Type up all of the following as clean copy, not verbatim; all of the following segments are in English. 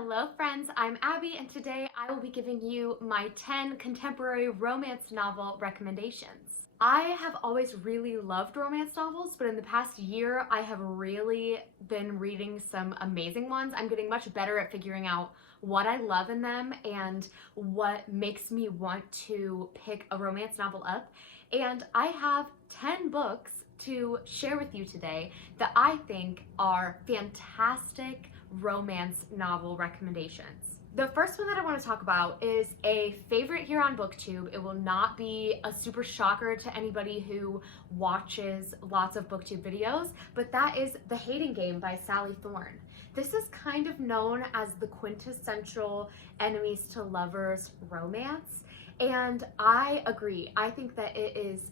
Hello friends, I'm Abby and today I will be giving you my 10 contemporary romance novel recommendations. I have always really loved romance novels, but in the past year I have really been reading some amazing ones. I'm getting much better at figuring out what I love in them and what makes me want to pick a romance novel up. And I have 10 books to share with you today that I think are fantastic romance novel recommendations. The first one that I want to talk about is a favorite here on BookTube. It will not be a super shocker to anybody who watches lots of BookTube videos, but that is The Hating Game by Sally Thorne. This is kind of known as the quintessential enemies to lovers romance, and I agree. I think that it is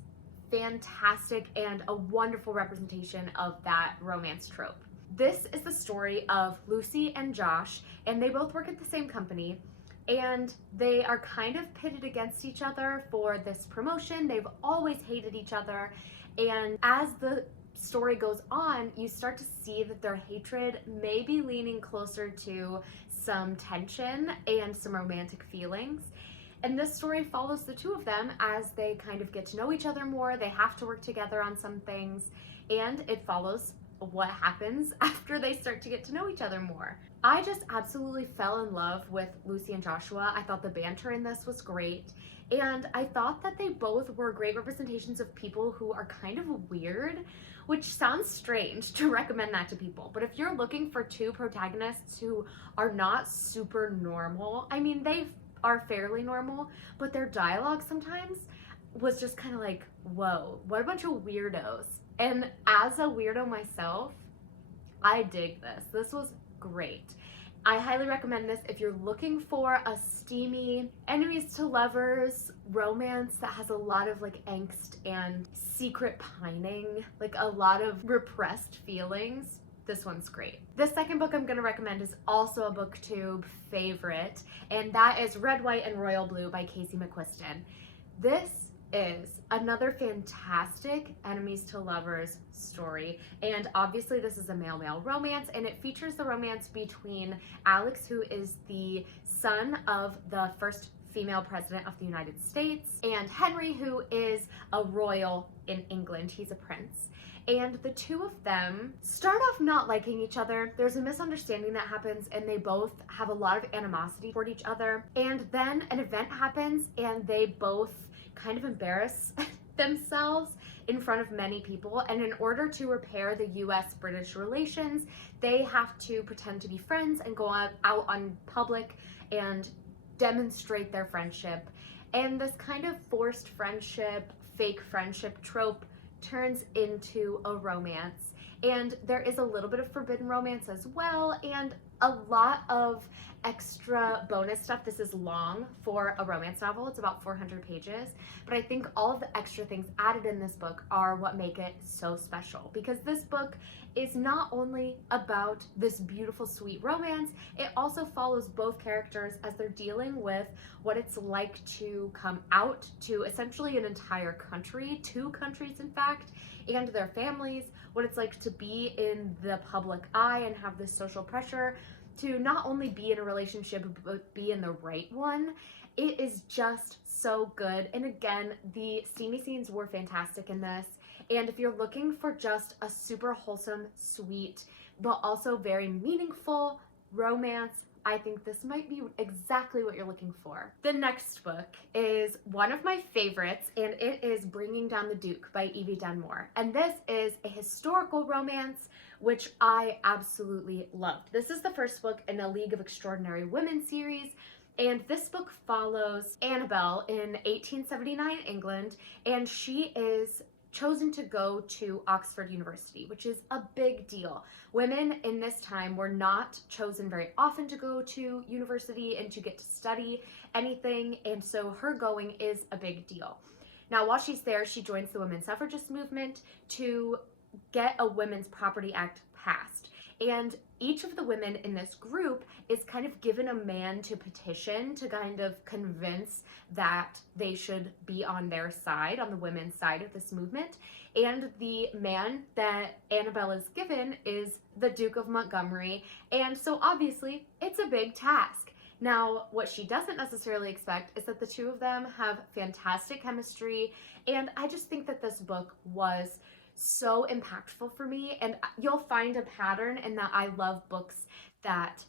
fantastic and a wonderful representation of that romance trope. This is the story of Lucy and Josh, and they both work at the same company, and they are kind of pitted against each other for this promotion. They've always hated each other, and as the story goes on, you start to see that their hatred may be leaning closer to some tension and some romantic feelings. And this story follows the two of them as they kind of get to know each other more. They have to work together on some things, and it follows what happens after they start to get to know each other more. I just absolutely fell in love with Lucy and Joshua. I thought the banter in this was great, and I thought that they both were great representations of people who are kind of weird, which sounds strange to recommend that to people, but if you're looking for two protagonists who are not super normal, I mean, they are fairly normal, but their dialogue sometimes was just kind of like, whoa, what a bunch of weirdos. And as a weirdo myself, I dig this. This was great. I highly recommend this if you're looking for a steamy enemies to lovers romance that has a lot of like angst and secret pining, like a lot of repressed feelings. This one's great. The second book I'm going to recommend is also a BookTube favorite, and that is Red, White, and Royal Blue by Casey McQuiston. This is another fantastic enemies to lovers story, and obviously this is a male-male romance, and it features the romance between Alex, who is the son of the first female president of the United States, and Henry, who is a royal in England. He's a prince. And the two of them start off not liking each other. There's a misunderstanding that happens, and they both have a lot of animosity toward each other. And then an event happens, and they both kind of embarrass themselves in front of many people. And in order to repair the US-British relations, they have to pretend to be friends and go out on public and demonstrate their friendship. And this kind of forced friendship, fake friendship trope turns into a romance, and there is a little bit of forbidden romance as well, and a lot of extra bonus stuff. This is long for a romance novel. It's about 400 pages, but I think all of the extra things added in this book are what make it so special, because this book is not only about this beautiful, sweet romance, it also follows both characters as they're dealing with what it's like to come out to essentially an entire country, two countries in fact, and their families, what it's like to be in the public eye and have this social pressure to not only be in a relationship, but be in the right one. It is just so good. And again, the steamy scenes were fantastic in this. And if you're looking for just a super wholesome, sweet, but also very meaningful romance, I think this might be exactly what you're looking for. The next book is one of my favorites, and it is Bringing Down the Duke by Evie Dunmore. And this is a historical romance, which I absolutely loved. This is the first book in a League of Extraordinary Women series, and this book follows Annabelle in 1879 England, and she is chosen to go to Oxford University, which is a big deal. Women in this time were not chosen very often to go to university and to get to study anything, and so her going is a big deal. Now, while she's there, she joins the women's suffragist movement to get a Women's Property Act passed. And each of the women in this group is kind of given a man to petition to kind of convince that they should be on their side, on the women's side of this movement. And the man that Annabelle is given is the Duke of Montgomery. And so obviously it's a big task. Now, what she doesn't necessarily expect is that the two of them have fantastic chemistry, and I just think that this book was so impactful for me, and you'll find a pattern in that I love books that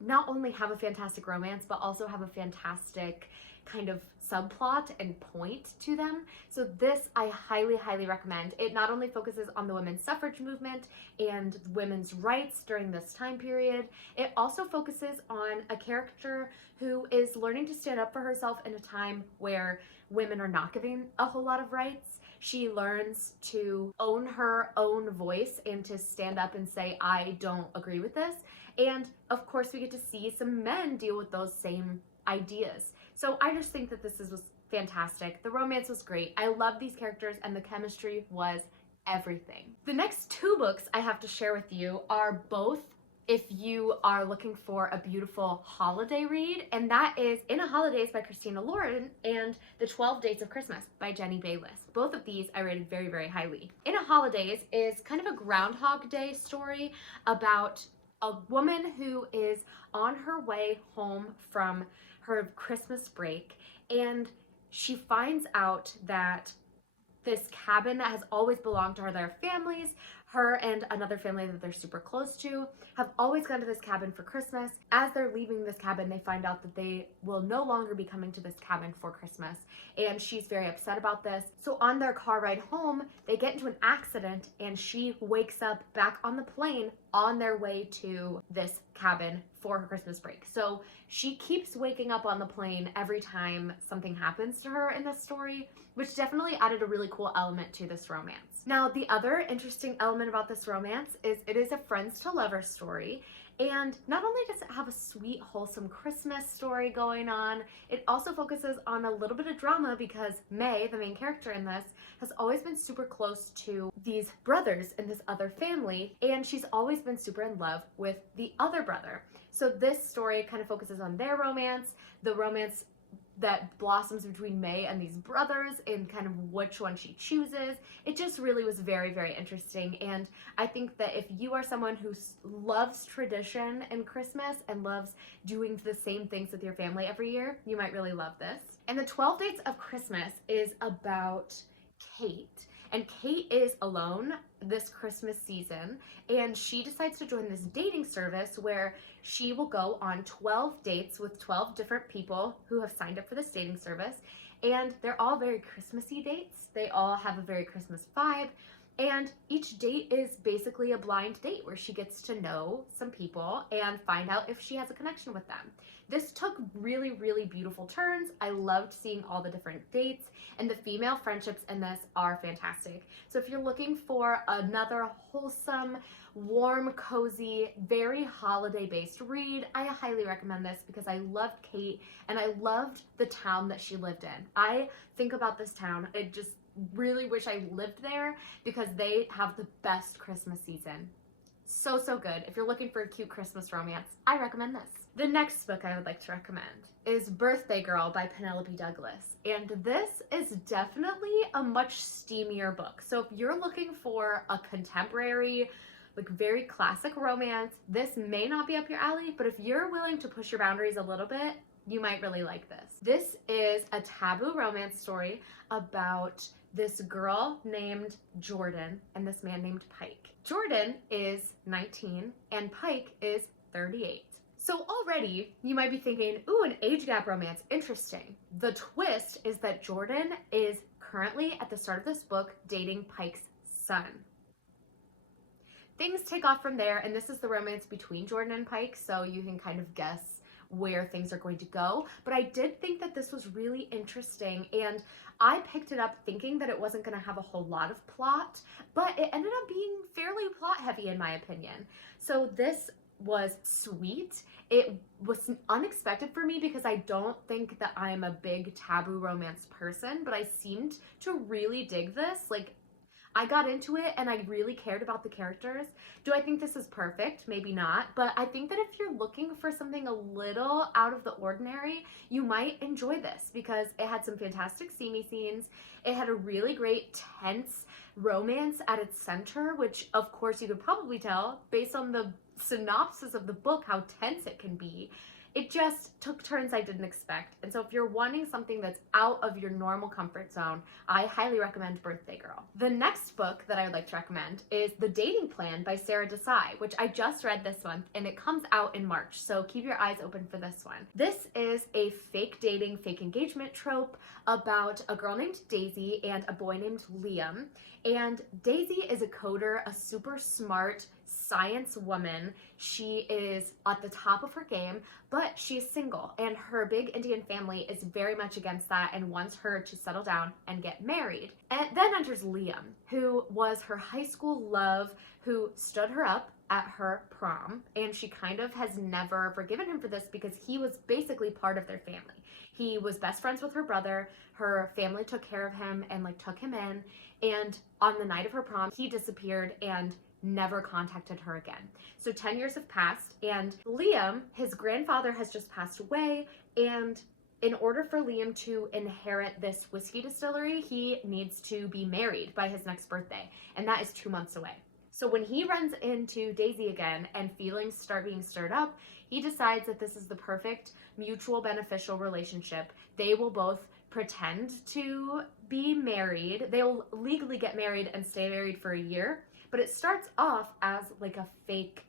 not only have a fantastic romance, but also have a fantastic kind of subplot and point to them. So this I highly, highly recommend. It not only focuses on the women's suffrage movement and women's rights during this time period, it also focuses on a character who is learning to stand up for herself in a time where women are not giving a whole lot of rights. She learns to own her own voice and to stand up and say, I don't agree with this. And of course, we get to see some men deal with those same ideas. So I just think that this was fantastic. The romance was great. I love these characters, and the chemistry was everything. The next two books I have to share with you are both if you are looking for a beautiful holiday read, and that is In a Holidays by Christina Lauren and The 12 Dates of Christmas by Jenny Bayliss. Both of these I rated very, very highly. In a Holidays is kind of a Groundhog Day story about a woman who is on her way home from her Christmas break, and she finds out that this cabin that has always belonged to their families, her and another family that they're super close to, have always gone to this cabin for Christmas. As they're leaving this cabin, they find out that they will no longer be coming to this cabin for Christmas, and she's very upset about this. So on their car ride home, they get into an accident, and she wakes up back on the plane on their way to this cabin for her Christmas break. So she keeps waking up on the plane every time something happens to her in this story, which definitely added a really cool element to this romance. Now, the other interesting element about this romance is it is a friends to lovers story. And not only does it have a sweet, wholesome Christmas story going on, it also focuses on a little bit of drama because May, the main character in this, has always been super close to these brothers in this other family, and she's always been super in love with the other brother. So this story kind of focuses on their romance, the romance that blossoms between May and these brothers, and kind of which one she chooses. It just really was very, very interesting, and I think that if you are someone who loves tradition and Christmas and loves doing the same things with your family every year, you might really love this. And The 12 Dates of Christmas is about Kate. And Kate is alone this Christmas season, and she decides to join this dating service where she will go on 12 dates with 12 different people who have signed up for this dating service. And they're all very Christmassy dates. They all have a very Christmas vibe. And each date is basically a blind date where she gets to know some people and find out if she has a connection with them. This took really, really beautiful turns. I loved seeing all the different dates, and the female friendships in this are fantastic. So if you're looking for another wholesome, warm, cozy, very holiday-based read, I highly recommend this because I loved Kate and I loved the town that she lived in. I think about this town, I just really wish I lived there because they have the best Christmas season. So, so good. If you're looking for a cute Christmas romance, I recommend this. The next book I would like to recommend is Birthday Girl by Penelope Douglas. And this is definitely a much steamier book. So if you're looking for a contemporary, like very classic romance, this may not be up your alley, but if you're willing to push your boundaries a little bit, you might really like this. This is a taboo romance story about this girl named Jordan and this man named Pike. Jordan is 19 and Pike is 38. So already you might be thinking, ooh, an age gap romance, interesting. The twist is that Jordan is currently at the start of this book dating Pike's son. Things take off from there, and this is the romance between Jordan and Pike, so you can kind of guess where things are going to go. But I did think that this was really interesting, and I picked it up thinking that it wasn't going to have a whole lot of plot, but it ended up being fairly plot heavy in my opinion. So this was sweet. It was unexpected for me because I don't think that I'm a big taboo romance person, but I seemed to really dig this. Like, I got into it and I really cared about the characters. Do I think this is perfect? Maybe not, but I think that if you're looking for something a little out of the ordinary, you might enjoy this because it had some fantastic steamy scenes. It had a really great tense romance at its center, which of course you could probably tell based on the synopsis of the book how tense it can be. It just took turns I didn't expect. And so if you're wanting something that's out of your normal comfort zone, I highly recommend Birthday Girl. The next book that I would like to recommend is The Dating Plan by Sarah Desai, which I just read this month and it comes out in March. So keep your eyes open for this one. This is a fake dating, fake engagement trope about a girl named Daisy and a boy named Liam. And Daisy is a coder, a super smart science woman. She is at the top of her game, but she's single, and her big Indian family is very much against that and wants her to settle down and get married. And then enters Liam, who was her high school love, who stood her up at her prom, and she kind of has never forgiven him for this because he was basically part of their family. He was best friends with her brother. Her family took care of him and like took him in, and on the night of her prom, he disappeared and never contacted her again. So 10 years have passed, and Liam, his grandfather has just passed away, and in order for Liam to inherit this whiskey distillery, he needs to be married by his next birthday, and that is 2 months away. So when he runs into Daisy again and feelings start being stirred up, he decides that this is the perfect mutual beneficial relationship. They will both pretend to be married. They'll legally get married and stay married for a year, but it starts off as like a fake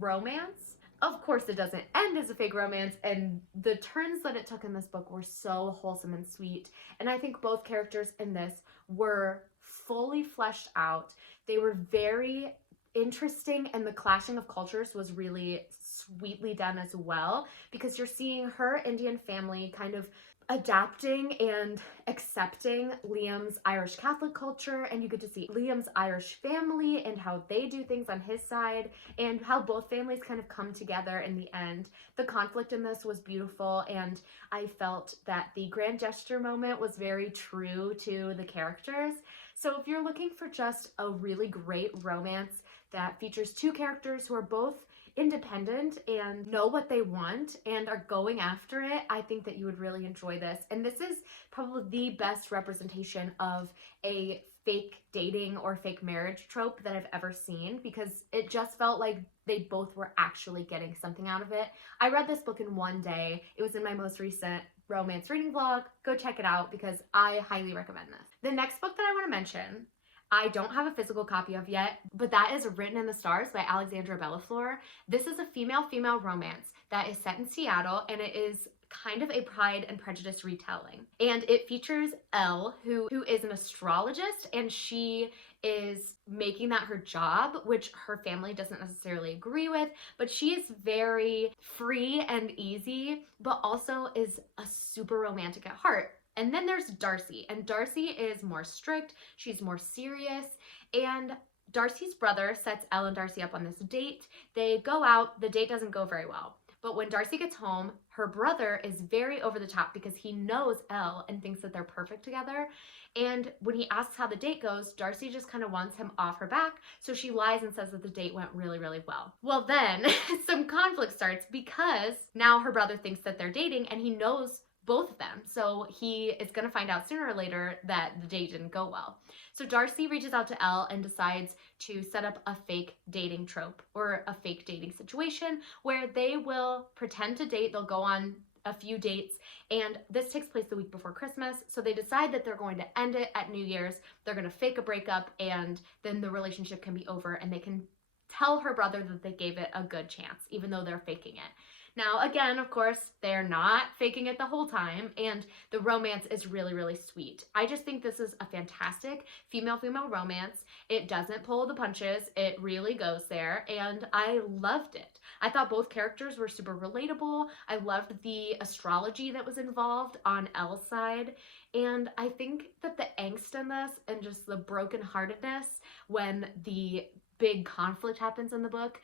romance. Of course, it doesn't end as a fake romance, and the turns that it took in this book were so wholesome and sweet. And I think both characters in this were fully fleshed out. They were very interesting, and the clashing of cultures was really sweetly done as well, because you're seeing her Indian family kind of adapting and accepting Liam's Irish Catholic culture, and you get to see Liam's Irish family and how they do things on his side and how both families kind of come together in the end. The conflict in this was beautiful, and I felt that the grand gesture moment was very true to the characters. So if you're looking for just a really great romance that features two characters who are both independent and know what they want and are going after it, I think that you would really enjoy this. And this is probably the best representation of a fake dating or fake marriage trope that I've ever seen, because it just felt like they both were actually getting something out of it. I read this book in one day. It was in my most recent romance reading vlog. Go check it out because I highly recommend this. The next book that I want to mention, I don't have a physical copy of yet, but that is Written in the Stars by Alexandra Bellafleur. This is a female-female romance that is set in Seattle, and it is kind of a Pride and Prejudice retelling. And it features Elle, who is an astrologist, and she is making that her job, which her family doesn't necessarily agree with, but she is very free and easy, but also is a super romantic at heart. And then there's Darcy, and Darcy is more strict, she's more serious, and Darcy's brother sets Elle and Darcy up on this date. They go out, the date doesn't go very well. But when Darcy gets home, her brother is very over the top because he knows Elle and thinks that they're perfect together. And when he asks how the date goes, Darcy just kind of wants him off her back. So she lies and says that the date went really, really well. Well, then some conflict starts because now her brother thinks that they're dating and he knows both of them. So he is going to find out sooner or later that the date didn't go well. So Darcy reaches out to Elle and decides to set up a fake dating trope or a fake dating situation where they will pretend to date. They'll go on a few dates, and this takes place the week before Christmas. So they decide that they're going to end it at New Year's. They're going to fake a breakup, and then the relationship can be over, and they can tell her brother that they gave it a good chance, even though they're faking it. Now, again, of course, they're not faking it the whole time, and the romance is really, really sweet. I just think this is a fantastic female-female romance. It doesn't pull the punches. It really goes there, and I loved it. I thought both characters were super relatable. I loved the astrology that was involved on Elle's side, and I think that the angst in this and just the brokenheartedness when the big conflict happens in the book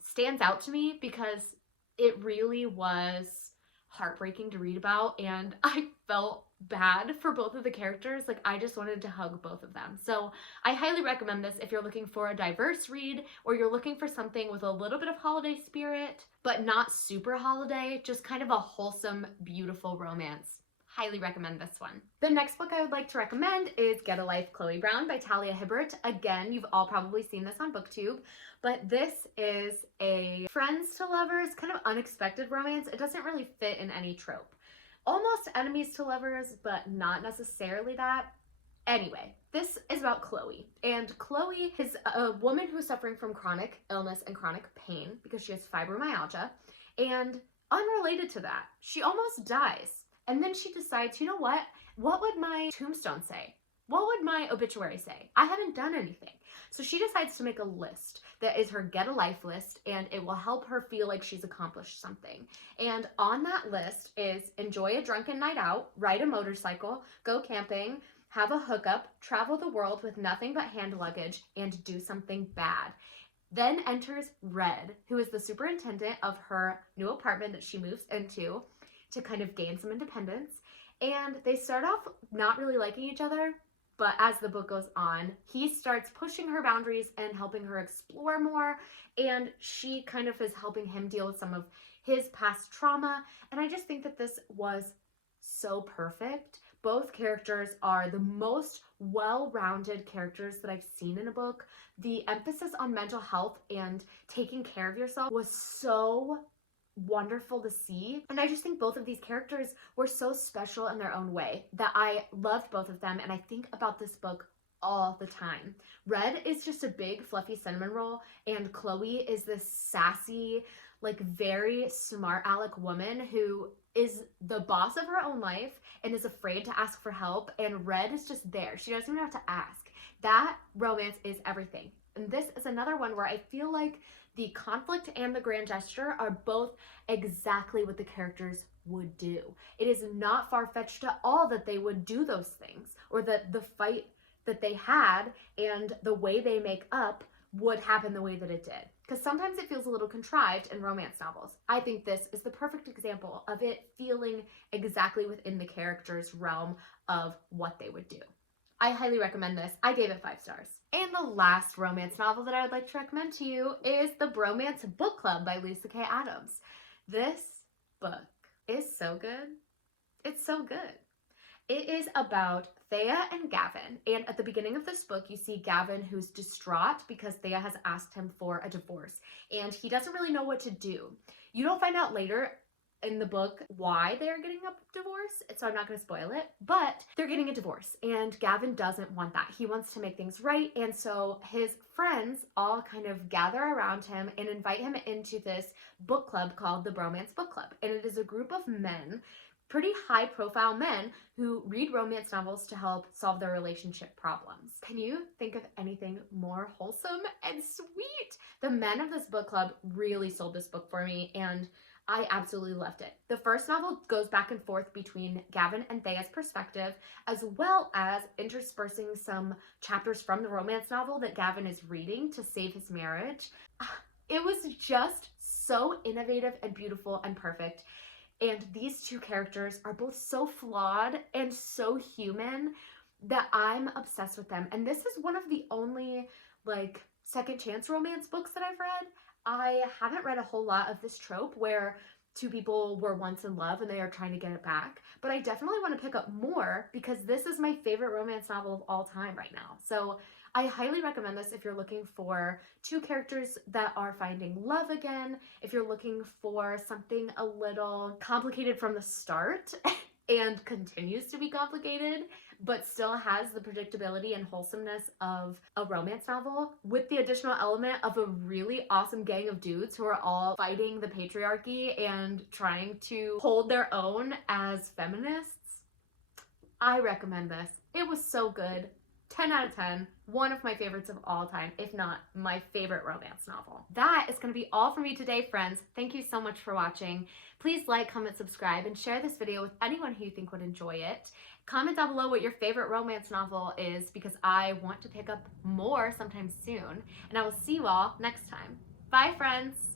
stands out to me because it really was heartbreaking to read about, and I felt bad for both of the characters. Like, I just wanted to hug both of them. So I highly recommend this if you're looking for a diverse read, or you're looking for something with a little bit of holiday spirit, but not super holiday, just kind of a wholesome, beautiful romance. Highly recommend this one. The next book I would like to recommend is Get a Life, Chloe Brown by Talia Hibbert. Again, you've all probably seen this on BookTube, but this is a friends to lovers, kind of unexpected romance. It doesn't really fit in any trope. Almost enemies to lovers, but not necessarily that. Anyway, this is about Chloe. And Chloe is a woman who is suffering from chronic illness and chronic pain because she has fibromyalgia. And unrelated to that, she almost dies. And then she decides, you know what? What would my tombstone say? What would my obituary say? I haven't done anything. So she decides to make a list that is her Get a Life list, and it will help her feel like she's accomplished something. And on that list is enjoy a drunken night out, ride a motorcycle, go camping, have a hookup, travel the world with nothing but hand luggage, and do something bad. Then enters Red, who is the superintendent of her new apartment that she moves into to kind of gain some independence. And they start off not really liking each other, but as the book goes on, he starts pushing her boundaries and helping her explore more, and she kind of is helping him deal with some of his past trauma. And I just think that this was so perfect. Both characters are the most well-rounded characters that I've seen in a book. The emphasis on mental health and taking care of yourself was so wonderful to see, and I just think both of these characters were so special in their own way that I loved both of them, and I think about this book all the time. Red is just a big fluffy cinnamon roll, and Chloe is this sassy, like very smart aleck woman who is the boss of her own life and is afraid to ask for help, and Red is just there. She doesn't even have to ask. That romance is everything. And this is another one where I feel like the conflict and the grand gesture are both exactly what the characters would do. It is not far-fetched at all that they would do those things, or that the fight that they had and the way they make up would happen the way that it did. Because sometimes it feels a little contrived in romance novels. I think this is the perfect example of it feeling exactly within the character's realm of what they would do. I highly recommend this. I gave it 5 stars. And the last romance novel that I would like to recommend to you is the Bromance Book Club by Lisa K. Adams. This book is so good. It's so good. It is about Thea and Gavin. And at the beginning of this book, you see Gavin who's distraught because Thea has asked him for a divorce. And he doesn't really know what to do. You don't find out later in the book why they're getting a divorce, so I'm not going to spoil it, but they're getting a divorce, and Gavin doesn't want that. He wants to make things right, and so his friends all kind of gather around him and invite him into this book club called the Bromance Book Club, and it is a group of men, pretty high-profile men, who read romance novels to help solve their relationship problems. Can you think of anything more wholesome and sweet? The men of this book club really sold this book for me, and I absolutely loved it. The first novel goes back and forth between Gavin and Thea's perspective, as well as interspersing some chapters from the romance novel that Gavin is reading to save his marriage. It was just so innovative and beautiful and perfect. And these two characters are both so flawed and so human that I'm obsessed with them. And this is one of the only like second chance romance books that I've read. I haven't read a whole lot of this trope where two people were once in love and they are trying to get it back, but I definitely want to pick up more because this is my favorite romance novel of all time right now. So I highly recommend this if you're looking for two characters that are finding love again, if you're looking for something a little complicated from the start and continues to be complicated, but still has the predictability and wholesomeness of a romance novel with the additional element of a really awesome gang of dudes who are all fighting the patriarchy and trying to hold their own as feminists. I recommend this. It was so good. 10 out of 10, one of my favorites of all time, if not my favorite romance novel. That is going to be all for me today, friends. Thank you so much for watching. Please like, comment, subscribe, and share this video with anyone who you think would enjoy it. Comment down below what your favorite romance novel is because I want to pick up more sometime soon. And I will see you all next time. Bye, friends!